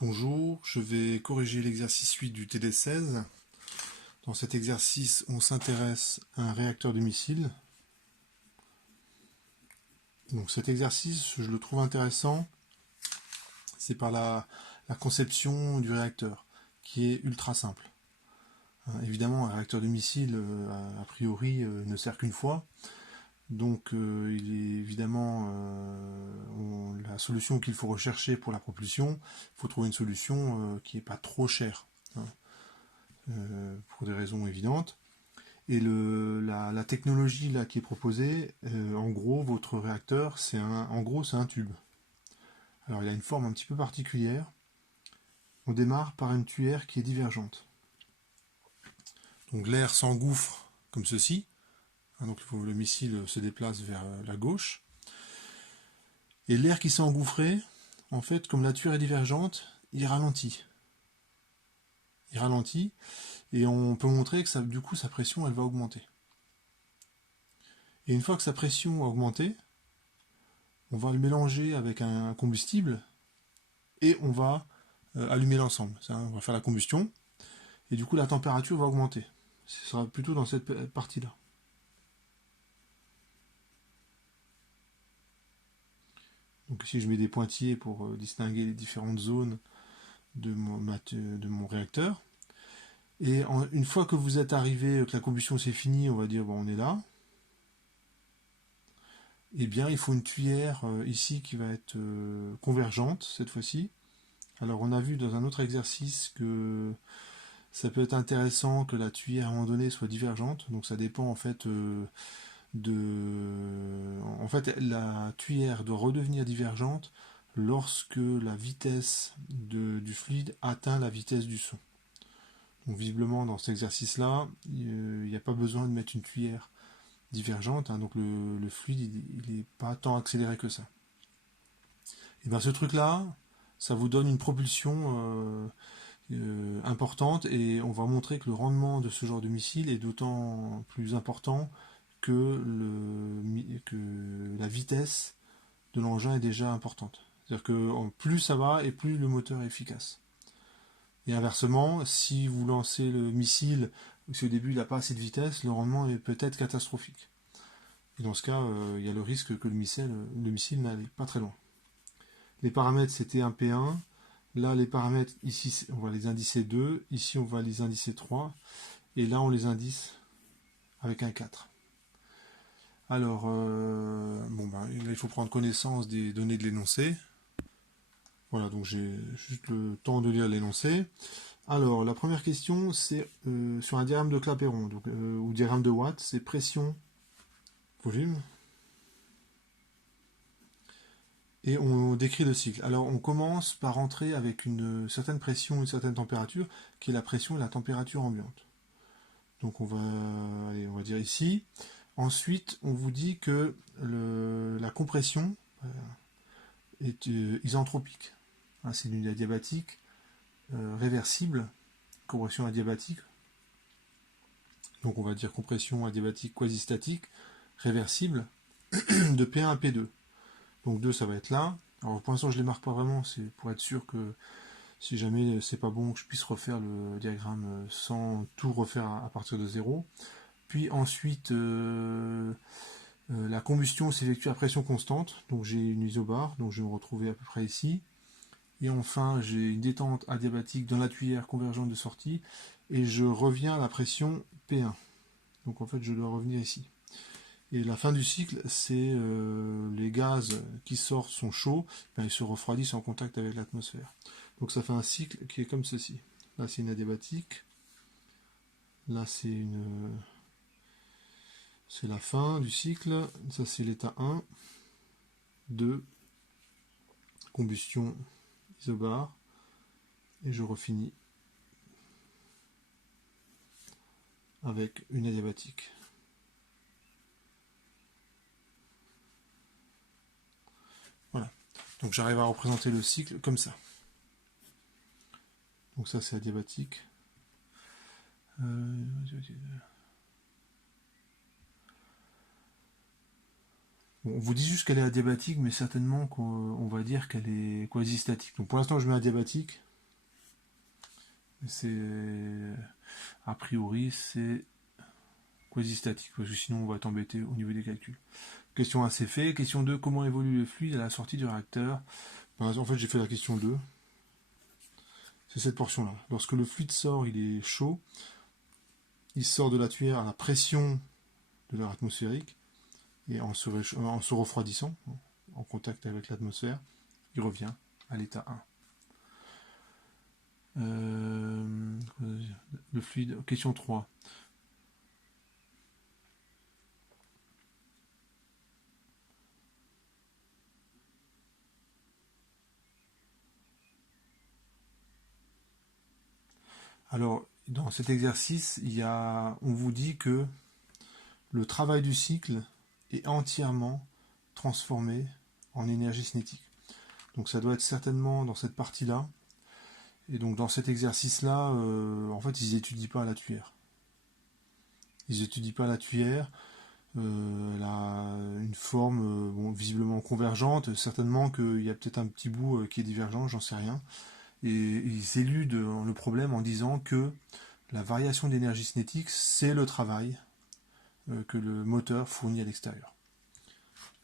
Bonjour, je vais corriger l'exercice 8 du TD16. Dans cet exercice, on s'intéresse à un réacteur de missile. Donc cet exercice, je le trouve intéressant, c'est par la conception du réacteur, qui est ultra simple. Évidemment, un réacteur de missile, a priori, ne sert qu'une fois. Donc il est évidemment la solution qu'il faut rechercher pour la propulsion, il faut trouver une solution qui n'est pas trop chère, pour des raisons évidentes. Et la technologie là qui est proposée, en gros, votre réacteur, c'est un tube. Alors il a une forme un petit peu particulière. On démarre par une tuyère qui est divergente. Donc l'air s'engouffre comme ceci. Donc le missile se déplace vers la gauche. Et l'air qui s'est engouffré, en fait, comme la tuyère est divergente, il ralentit. Il ralentit, et on peut montrer que du coup sa pression elle va augmenter. Et une fois que sa pression a augmenté, on va le mélanger avec un combustible et on va allumer l'ensemble. On va faire la combustion et du coup la température va augmenter. Ce sera plutôt dans cette partie-là. Donc ici je mets des pointillés pour distinguer les différentes zones de mon réacteur. Et une fois que vous êtes arrivé, que la combustion c'est fini, on va dire bon on est là. Eh bien il faut une tuyère ici qui va être convergente cette fois-ci. Alors on a vu dans un autre exercice que ça peut être intéressant que la tuyère à un moment donné soit divergente, donc ça dépend en fait En fait la tuyère doit redevenir divergente lorsque la vitesse du fluide atteint la vitesse du son. Donc visiblement dans cet exercice-là, il n'y a pas besoin de mettre une tuyère divergente, donc le fluide il n'est pas tant accéléré que ça. Et bien ce truc-là, ça vous donne une propulsion importante et on va montrer que le rendement de ce genre de missile est d'autant plus important que la vitesse de l'engin est déjà importante. C'est-à-dire que plus ça va et plus le moteur est efficace. Et inversement, si vous lancez le missile, si au début il n'a pas assez de vitesse, le rendement est peut-être catastrophique. Et dans ce cas, il y a le risque que le missile n'aille pas très loin. Les paramètres c'était un P1. Là, les paramètres, ici, on va les indicer 2. Ici, on va les indicer 3. Et là, on les indice avec un 4. Alors, il faut prendre connaissance des données de l'énoncé. Voilà, donc j'ai juste le temps de lire l'énoncé. Alors, la première question, c'est sur un diagramme de Clapeyron, ou diagramme de Watt, c'est pression, volume. Et on décrit le cycle. Alors on commence par rentrer avec une certaine pression, une certaine température, qui est la pression et la température ambiante. Donc on va dire ici. Ensuite, on vous dit que la compression est isentropique. C'est une adiabatique réversible, compression adiabatique. Donc on va dire compression adiabatique quasi-statique, réversible, de P1 à P2. Donc 2 ça va être là. Alors pour l'instant je ne les marque pas vraiment, c'est pour être sûr que si jamais c'est pas bon que je puisse refaire le diagramme sans tout refaire à partir de 0. Puis ensuite la combustion s'effectue à pression constante, donc j'ai une isobare, donc je vais me retrouver à peu près ici. Et enfin j'ai une détente adiabatique dans la tuyère convergente de sortie et je reviens à la pression P1. Donc en fait je dois revenir ici. Et la fin du cycle, c'est les gaz qui sortent sont chauds, ils se refroidissent en contact avec l'atmosphère. Donc ça fait un cycle qui est comme ceci. Là c'est une adiabatique. Là c'est la fin du cycle. Ça c'est l'état 1, 2, combustion isobare. Et je refinis avec une adiabatique. Voilà. Donc j'arrive à représenter le cycle comme ça. Donc ça c'est adiabatique. Bon, on vous dit juste qu'elle est adiabatique, mais certainement qu'on va dire qu'elle est quasi-statique. Donc pour l'instant je mets adiabatique. A priori, c'est quasi-statique, parce que sinon on va être embêté au niveau des calculs. Question 1, c'est fait. Question 2, comment évolue le fluide à la sortie du réacteur? En fait, j'ai fait la question 2. C'est cette portion-là. Lorsque le fluide sort, il est chaud. Il sort de la tuyère à la pression de l'air atmosphérique. Et en se refroidissant, en contact avec l'atmosphère, il revient à l'état 1. Le fluide. Question 3. Alors, dans cet exercice, on vous dit que le travail du cycle est entièrement transformé en énergie cinétique. Donc ça doit être certainement dans cette partie-là. Et donc dans cet exercice-là, en fait, ils n'étudient pas la tuyère. Ils n'étudient pas la tuyère. Elle a une forme visiblement convergente. Certainement qu'il y a peut-être un petit bout qui est divergent, j'en sais rien. Et ils éludent le problème en disant que la variation d'énergie cinétique, c'est le travail que le moteur fournit à l'extérieur.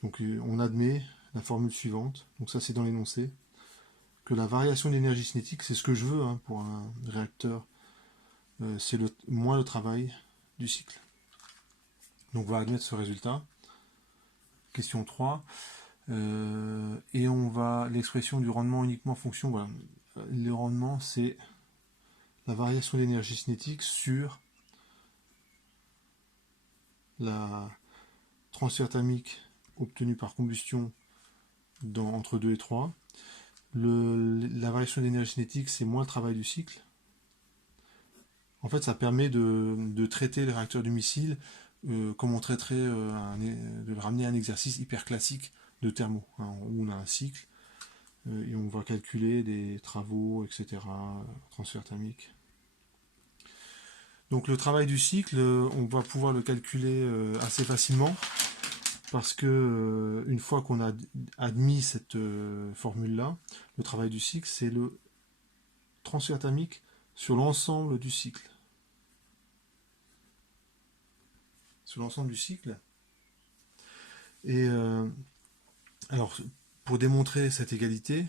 Donc on admet la formule suivante, donc ça c'est dans l'énoncé, que la variation d'énergie cinétique, c'est ce que je veux pour un réacteur, c'est moins le travail du cycle. Donc on va admettre ce résultat. Question 3. Et on va l'expression du rendement uniquement fonction. Voilà. Le rendement, c'est la variation d'énergie cinétique sur la transfert thermique obtenue par combustion entre 2 et 3. La variation d'énergie cinétique, c'est moins le travail du cycle. En fait, ça permet de traiter le réacteur du missile comme on traiterait, de le ramener à un exercice hyper classique de thermo, où on a un cycle et on va calculer des travaux, etc., transfert thermique. Donc le travail du cycle, on va pouvoir le calculer assez facilement parce que une fois qu'on a admis cette formule-là, le travail du cycle, c'est le transfert thermique sur l'ensemble du cycle. Sur l'ensemble du cycle. Et alors, pour démontrer cette égalité,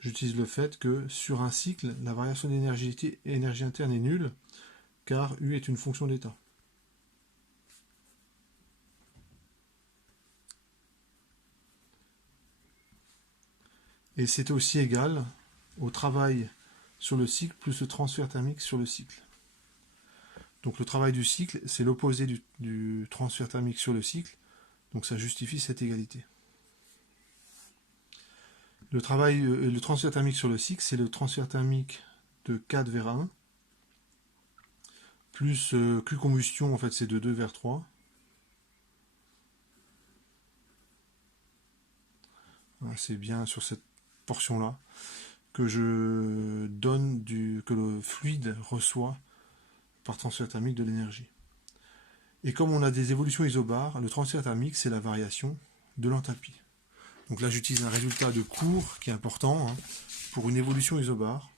j'utilise le fait que sur un cycle, la variation d'énergie interne est nulle, car U est une fonction d'état. Et c'est aussi égal au travail sur le cycle plus le transfert thermique sur le cycle. Donc le travail du cycle, c'est l'opposé du transfert thermique sur le cycle, donc ça justifie cette égalité. Le transfert thermique sur le cycle, c'est le transfert thermique de 4 vers 1, plus Q combustion, en fait, c'est de 2 vers 3. C'est bien sur cette portion-là que je donne que le fluide reçoit par transfert thermique de l'énergie. Et comme on a des évolutions isobares, le transfert thermique, c'est la variation de l'enthalpie. Donc là, j'utilise un résultat de cours qui est important pour une évolution isobare.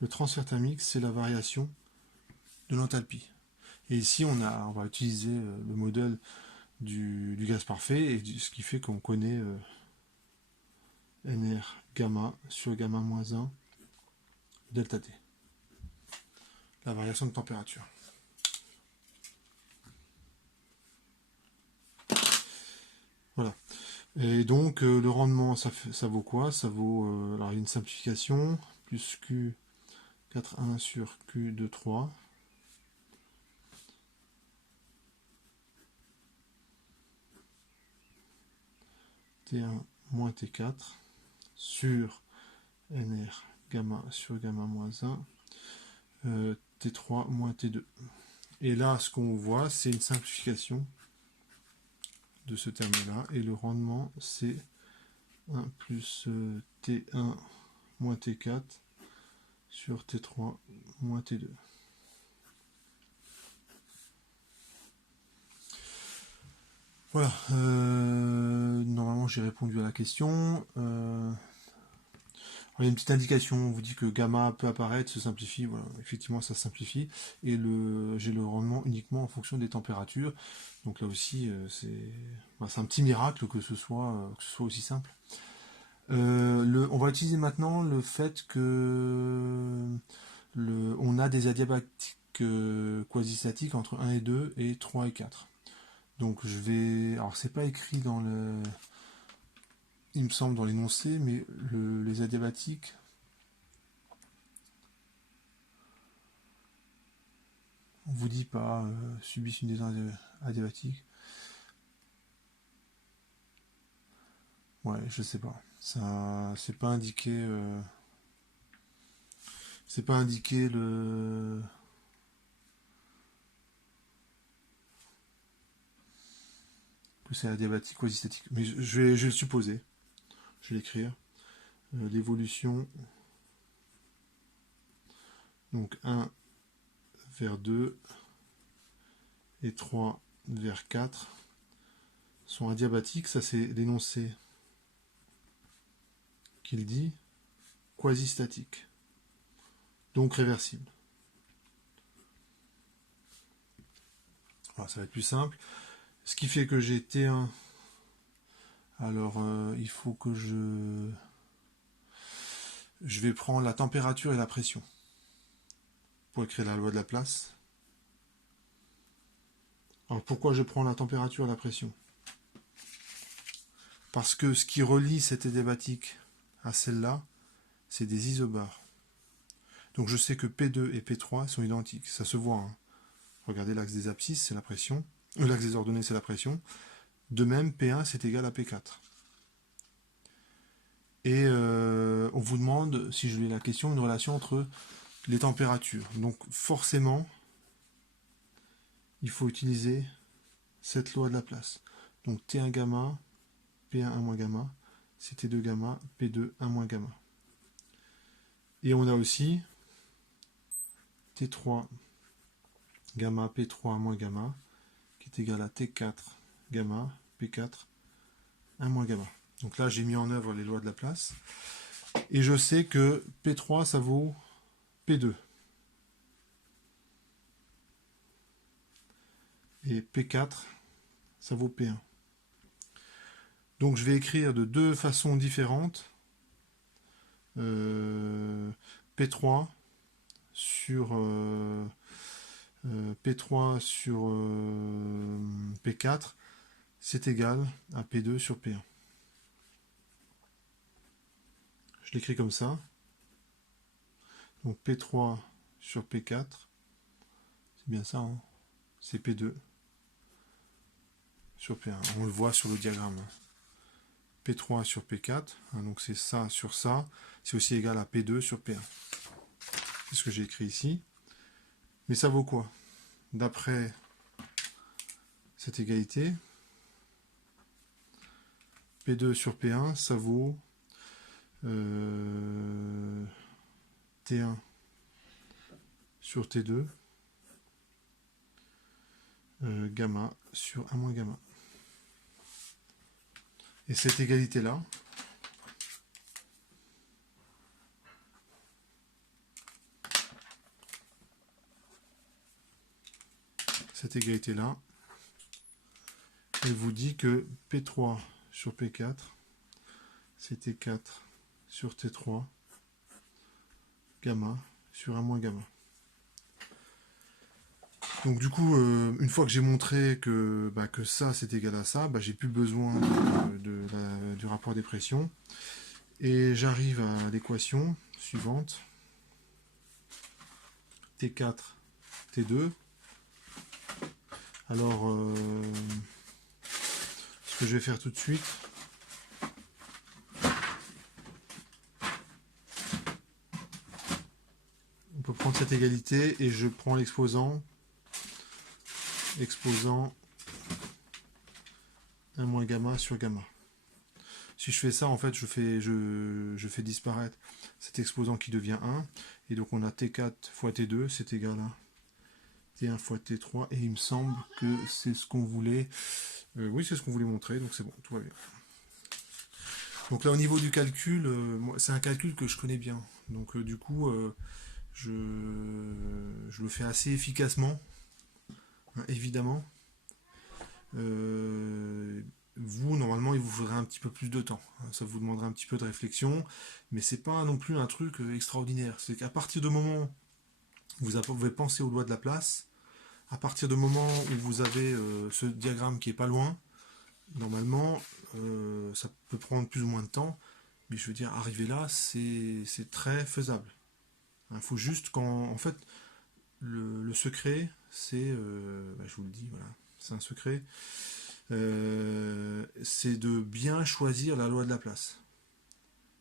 Le transfert thermique, c'est la variation de l'enthalpie. Et ici, on va utiliser le modèle du gaz parfait, et ce qui fait qu'on connaît NR gamma sur gamma moins 1 delta T. La variation de température. Voilà. Et donc, le rendement, ça vaut quoi? Ça vaut, alors une simplification, plus Q 4,1 sur Q 2,3. T1 moins T4 sur NR gamma sur gamma moins 1, T3 moins T2. Et là, ce qu'on voit, c'est une simplification de ce terme-là. Et le rendement, c'est 1 plus T1 moins T4 sur T3 moins T2. Voilà, normalement j'ai répondu à la question. Il y a une petite indication, on vous dit que gamma peut apparaître, se simplifie, voilà, effectivement ça se simplifie, et j'ai le rendement uniquement en fonction des températures, donc là aussi c'est un petit miracle que ce soit aussi simple. On va utiliser maintenant le fait que on a des adiabatiques quasi-statiques entre 1 et 2 et 3 et 4. Donc je vais... Alors c'est pas écrit dans le... Il me semble dans l'énoncé, mais les adiabatiques... On vous dit pas subissent une lésion adiabatique. Ouais, je sais pas. Ça, c'est pas indiqué. C'est pas indiqué que c'est adiabatique quasi statique. Mais je vais le supposer. Je vais l'écrire. L'évolution. Donc 1 vers 2 et 3 vers 4 sont adiabatiques. Ça, c'est l'énoncé qu'il dit. Quasi statique. Donc réversible. Voilà, ça va être plus simple. Ce qui fait que j'ai T1. Alors, il faut que je vais prendre la température et la pression pour écrire la loi de Laplace. Alors, pourquoi je prends la température et la pression? Parce que ce qui relie cette adiabatique à celle-là, c'est des isobars. Donc, je sais que P2 et P3 sont identiques. Ça se voit. Hein. Regardez l'axe des abscisses, c'est la pression. L'axe des ordonnées, c'est la pression. De même, P1, c'est égal à P4. Et on vous demande, si je lis la question, une relation entre les températures. Donc forcément, il faut utiliser cette loi de Laplace. Donc T1 gamma, P1 1 moins gamma, c'est T2 gamma, P2 1 moins gamma. Et on a aussi T3 gamma, P3 1 moins gamma, qui est égal à T4 gamma, P4 1 moins gamma. Donc là, j'ai mis en œuvre les lois de Laplace. Et je sais que P3, ça vaut P2. Et P4, ça vaut P1. Donc je vais écrire de deux façons différentes P3 sur P3 sur P4, c'est égal à P2 sur P1. Je l'écris comme ça. Donc P3 sur P4, c'est bien ça, hein, c'est P2 sur P1. On le voit sur le diagramme. P3 sur P4, hein, donc c'est ça sur ça, c'est aussi égal à P2 sur P1. C'est ce que j'ai écrit ici. Mais ça vaut quoi? D'après cette égalité, P2 sur P1, ça vaut T1 sur T2, gamma sur 1 moins gamma. Et cette égalité-là, elle vous dit que P3 sur P4, c'est T4 sur T3, gamma sur 1 moins gamma. Donc du coup, une fois que j'ai montré que ça c'est égal à ça, j'ai plus besoin du rapport des pressions. Et j'arrive à l'équation suivante. T4, T2. Alors, ce que je vais faire tout de suite, on peut prendre cette égalité et je prends l'exposant 1 moins gamma sur gamma. Si je fais ça, en fait, je fais disparaître cet exposant qui devient 1. Et donc on a T4 fois T2, c'est égal à T1 fois T3. Et il me semble que c'est ce qu'on voulait. Oui, c'est ce qu'on voulait montrer, donc c'est bon, tout va bien. Donc là, au niveau du calcul, c'est un calcul que je connais bien. Donc du coup, je, je le fais assez efficacement, hein, évidemment. Euh, Vous, normalement, il vous faudrait un petit peu plus de temps, hein. Ça vous demanderait un petit peu de réflexion, mais c'est pas non plus un truc extraordinaire. C'est qu'à partir du moment où vous avez pensé aux lois de la place, à partir du moment où vous avez ce diagramme qui est pas loin, normalement, ça peut prendre plus ou moins de temps, mais je veux dire, arriver là, c'est très faisable. Il faut juste quand, en fait, le secret, c'est, je vous le dis, voilà, c'est un secret, c'est de bien choisir la loi de la place.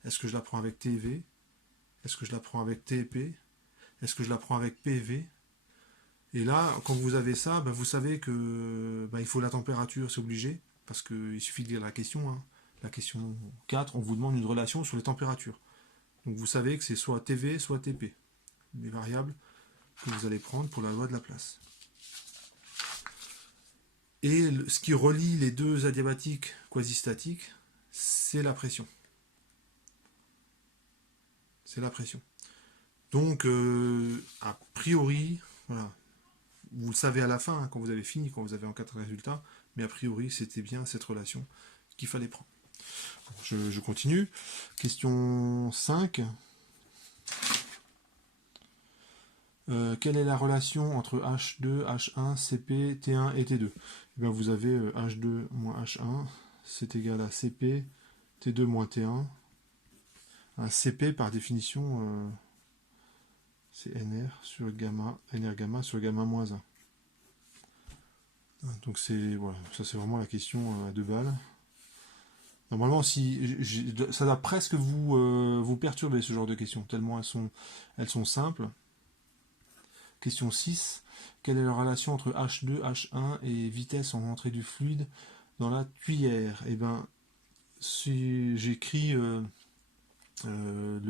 Est-ce que je la prends avec TV? Est-ce que je la prends avec TP? Est-ce que je la prends avec PV? Et là, quand vous avez ça, vous savez que il faut la température, c'est obligé, parce qu'il suffit de lire la question, hein. La question 4, on vous demande une relation sur les températures. Donc vous savez que c'est soit TV, soit TP, les variables que vous allez prendre pour la loi de la place. Et ce qui relie les deux adiabatiques quasi-statiques, c'est la pression. C'est la pression. Donc, a priori, voilà, vous le savez à la fin, hein, quand vous avez fini, quand vous avez en 4 résultats, mais a priori, c'était bien cette relation qu'il fallait prendre. Je continue. Question 5. Quelle est la relation entre H2, H1, CP, T1 et T2? Eh bien, vous avez H2 moins H1, c'est égal à CP, T2 moins T1. Un CP, par définition, c'est NR sur gamma, NR gamma sur gamma moins 1. Donc voilà, ça c'est vraiment la question à 2 balles. Normalement, ça doit presque vous perturber ce genre de questions, tellement elles sont simples. Question 6. Quelle est la relation entre H2, H1 et vitesse en entrée du fluide dans la tuyère? Eh bien, si j'écris le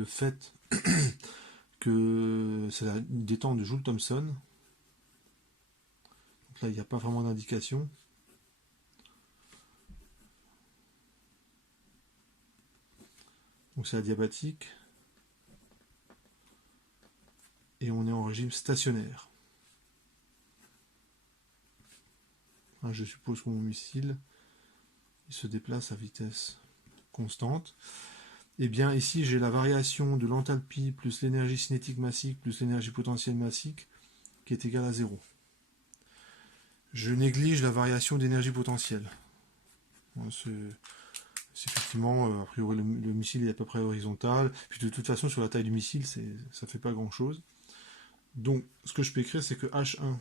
fait que c'est la détente de Joule-Thomson, donc là il n'y a pas vraiment d'indication. Donc c'est adiabatique. Et on est en régime stationnaire. Je suppose que mon missile il se déplace à vitesse constante. Et bien ici j'ai la variation de l'enthalpie plus l'énergie cinétique massique plus l'énergie potentielle massique qui est égale à 0. Je néglige la variation d'énergie potentielle. C'est effectivement, a priori, le missile est à peu près horizontal. Puis de toute façon, sur la taille du missile, ça ne fait pas grand-chose. Donc, ce que je peux écrire, c'est que H1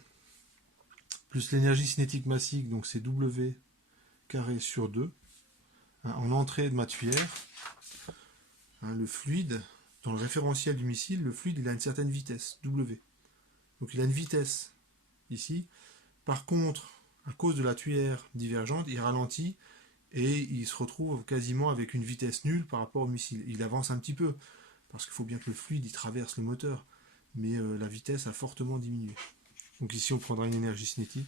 plus l'énergie cinétique massique, donc c'est W carré sur 2, hein, en entrée de ma tuyère. Hein, le fluide, dans le référentiel du missile, le fluide, il a une certaine vitesse, W. Donc, il a une vitesse ici. Par contre, à cause de la tuyère divergente, il ralentit et il se retrouve quasiment avec une vitesse nulle par rapport au missile. Il avance un petit peu, parce qu'il faut bien que le fluide il traverse le moteur, mais la vitesse a fortement diminué. Donc ici on prendra une énergie cinétique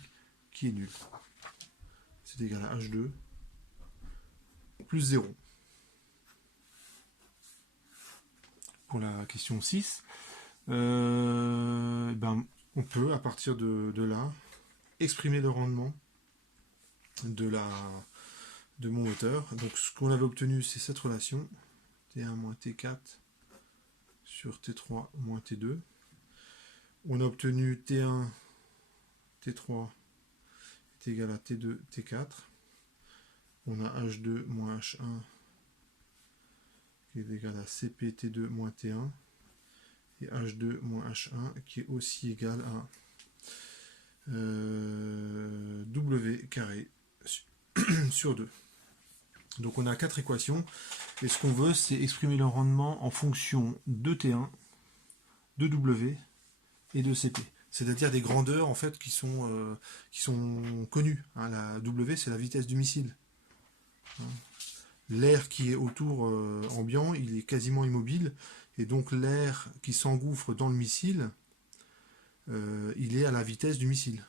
qui est nulle. C'est égal à H2 plus 0. Pour la question 6, on peut à partir de là exprimer le rendement de mon moteur. Donc ce qu'on avait obtenu, c'est cette relation T1 moins T4 sur T3 moins T2. On a obtenu T1, T3 est égal à T2, T4. On a H2 moins H1 qui est égal à CP T2 moins T1. Et H2 moins H1 qui est aussi égal à W carré sur 2. Donc on a 4 équations. Et ce qu'on veut, c'est exprimer le rendement en fonction de T1, de W et de CP. C'est-à-dire des grandeurs en fait qui sont connues. Hein, la W, c'est la vitesse du missile. Hein. L'air qui est autour ambiant, il est quasiment immobile. Et donc l'air qui s'engouffre dans le missile, il est à la vitesse du missile.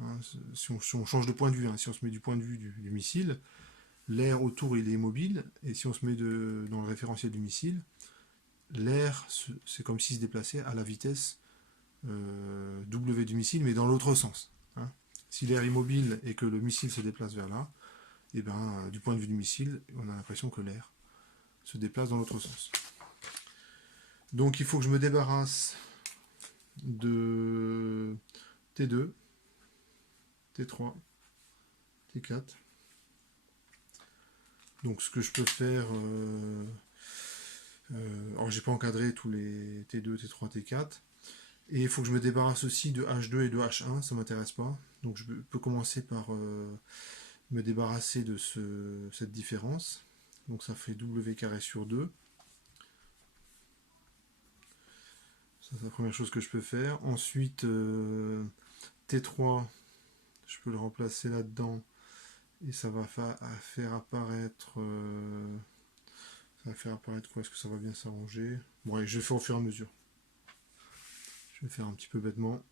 Hein. Si on change de point de vue, hein, si on se met du point de vue du missile, l'air autour il est immobile, et si on se met dans le référentiel du missile, l'air c'est comme s'il se déplaçait à la vitesse W du missile, mais dans l'autre sens. Hein. Si l'air est immobile et que le missile se déplace vers là, et ben, du point de vue du missile, on a l'impression que l'air se déplace dans l'autre sens. Donc il faut que je me débarrasse de T2, T3, T4. Donc ce que je peux faire, alors j'ai pas encadré tous les T2, T3, T4. Et il faut que je me débarrasse aussi de H2 et de H1, ça m'intéresse pas. Donc je peux commencer par me débarrasser de cette différence. Donc ça fait W carré sur 2. Ça, c'est la première chose que je peux faire. Ensuite, T3, je peux le remplacer là-dedans. Et ça va faire apparaître... ça va faire apparaître quoi? Est-ce que ça va bien s'arranger? Bon, allez, je vais faire au fur et à mesure. Je vais faire un petit peu bêtement.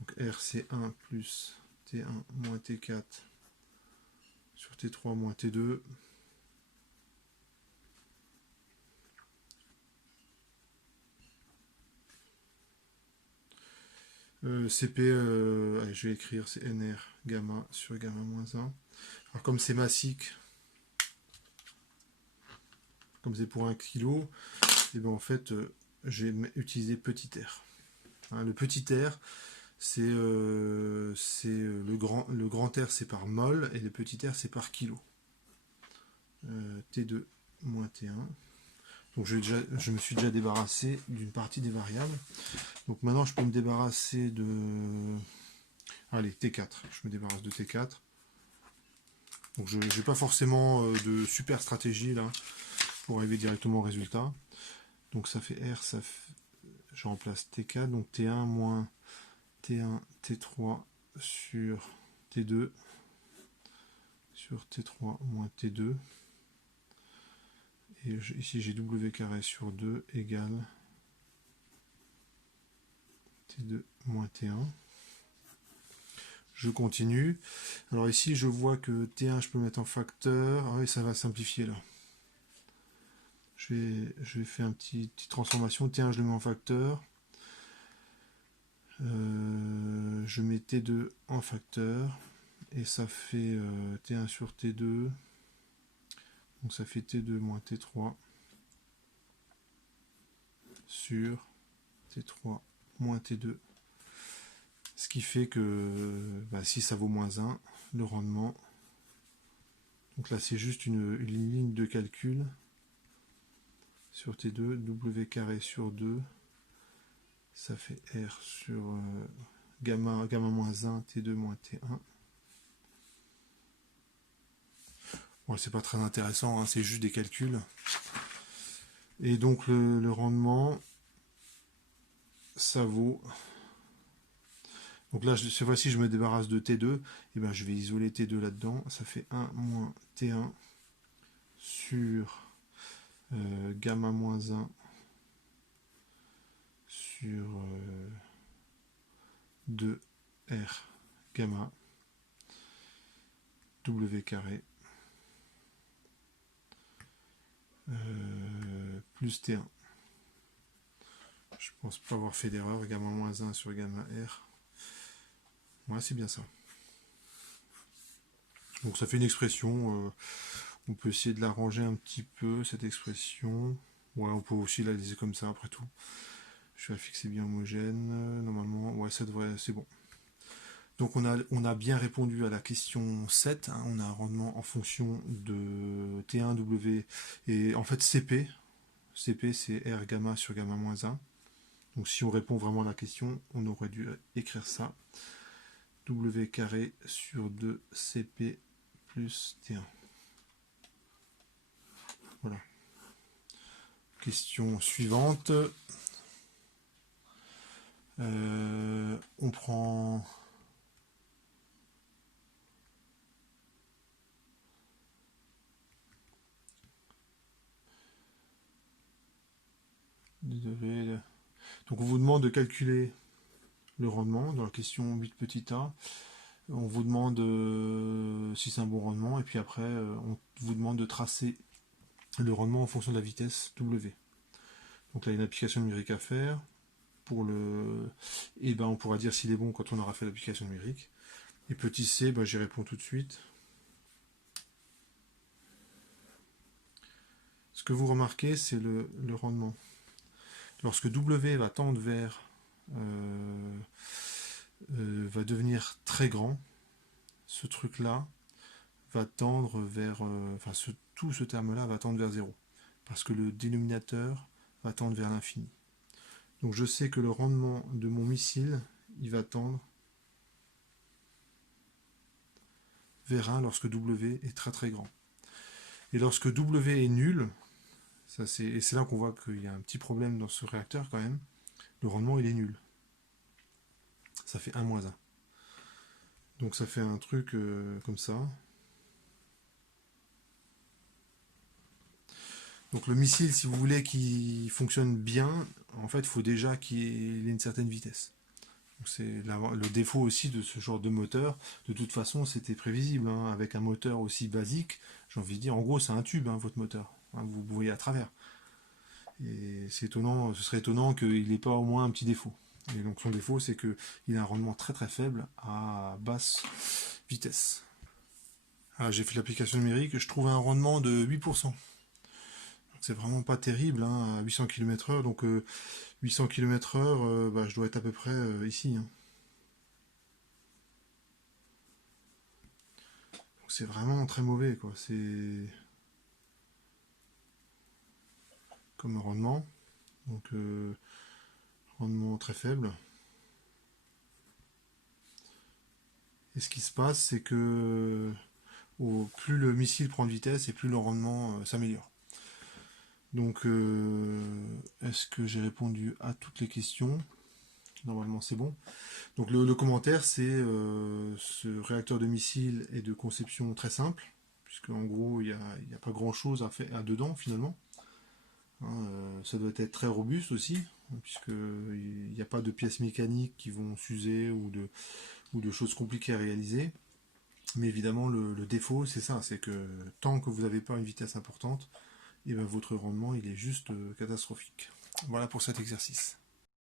Donc R c'est 1 plus T1 moins T4 sur T3 moins T2. CP, allez, je vais écrire, c'est NR gamma sur gamma moins 1. Alors comme c'est massique, comme c'est pour 1 kg, et bien en fait, je vais utiliser petit r. Hein, le petit r, c'est le grand R c'est par mol et le petit r c'est par kilo. T2 moins T1. Donc je me suis déjà débarrassé d'une partie des variables. Donc maintenant je peux me débarrasser de... Allez, T4. Je me débarrasse de T4. Donc je n'ai pas forcément de super stratégie là pour arriver directement au résultat. Donc ça fait R, je remplace T4, donc T1 moins T1, T3 sur T2 sur T3 moins T2. Et ici j'ai W carré sur 2 égale T2 moins T1. Je continue. Alors ici je vois que T1 je peux mettre en facteur. Ah oui, ça va simplifier là. Je vais faire une petite transformation. T1 je le mets en facteur. Je mets T2 en facteur. Et ça fait T1 sur T2. Donc ça fait T2 moins T3 sur T3 moins T2. Ce qui fait que si ça vaut moins 1, le rendement. Donc là c'est juste une ligne de calcul. Sur T2, W carré sur 2. Ça fait R sur gamma moins 1, T2 moins T1. Bon, c'est pas très intéressant, hein, c'est juste des calculs. Et donc le rendement, ça vaut... Donc là, cette fois-ci, je me débarrasse de T2. Et ben, je vais isoler T2 là-dedans. Ça fait 1 moins T1 sur gamma moins 1 sur 2R gamma W carré plus T1. Je pense pas avoir fait d'erreur. Gamma moins 1 sur gamma R. Ouais, c'est bien ça. Donc ça fait une expression. On peut essayer de l'arranger un petit peu, cette expression. Ouais, on peut aussi la laisser comme ça après tout. Je vais fixer bien homogène. Normalement, ouais, ça devrait... C'est bon. Donc on a bien répondu à la question 7. Hein, on a un rendement en fonction de T1, W et en fait CP. CP c'est R gamma sur gamma moins 1. Donc si on répond vraiment à la question, on aurait dû écrire ça. W carré sur 2 CP plus T1. Voilà. Question suivante. On prend... Désolé. Donc on vous demande de calculer le rendement. Dans la question 8 petit a, on vous demande si c'est un bon rendement, et puis après, on vous demande de tracer le rendement en fonction de la vitesse W. Donc là, il y a une application numérique à faire. Et ben, on pourra dire s'il est bon quand on aura fait l'application numérique. Et petit c, ben, j'y réponds tout de suite. Ce que vous remarquez, c'est le rendement. Lorsque W va tendre vers va devenir très grand, ce truc-là va tendre vers, tout ce terme-là va tendre vers 0, parce que le dénominateur va tendre vers l'infini. Donc je sais que le rendement de mon missile, il va tendre vers 1 lorsque W est très très grand. Et lorsque W est nul, et c'est là qu'on voit qu'il y a un petit problème dans ce réacteur quand même, le rendement il est nul. Ça fait 1 moins 1. Donc ça fait un truc comme ça. Donc le missile, si vous voulez qu'il fonctionne bien, en fait, il faut déjà qu'il ait une certaine vitesse. C'est le défaut aussi de ce genre de moteur. De toute façon, c'était prévisible. Hein, avec un moteur aussi basique, j'ai envie de dire, en gros, c'est un tube, hein, votre moteur. Hein, vous voyez à travers. Et c'est étonnant, ce serait étonnant qu'il n'ait pas au moins un petit défaut. Et donc son défaut, c'est qu'il a un rendement très très faible à basse vitesse. J'ai fait l'application numérique, je trouve un rendement de 8%. C'est vraiment pas terrible, hein, à 800 km/h. Donc 800 km/h, je dois être à peu près ici. Hein. C'est vraiment très mauvais, quoi. C'est comme rendement. Donc rendement très faible. Et ce qui se passe, c'est que plus le missile prend de vitesse et plus le rendement s'améliore. Donc, est-ce que j'ai répondu à toutes les questions? Normalement, c'est bon. Donc, le commentaire, c'est ce réacteur de missile est de conception très simple, puisque en gros, il n'y a pas grand-chose à faire dedans, finalement. Hein, ça doit être très robuste aussi, puisqu'il n'y a pas de pièces mécaniques qui vont s'user ou de choses compliquées à réaliser. Mais évidemment, le défaut, c'est ça, c'est que tant que vous n'avez pas une vitesse importante, et ben votre rendement il est juste catastrophique. Voilà pour cet exercice.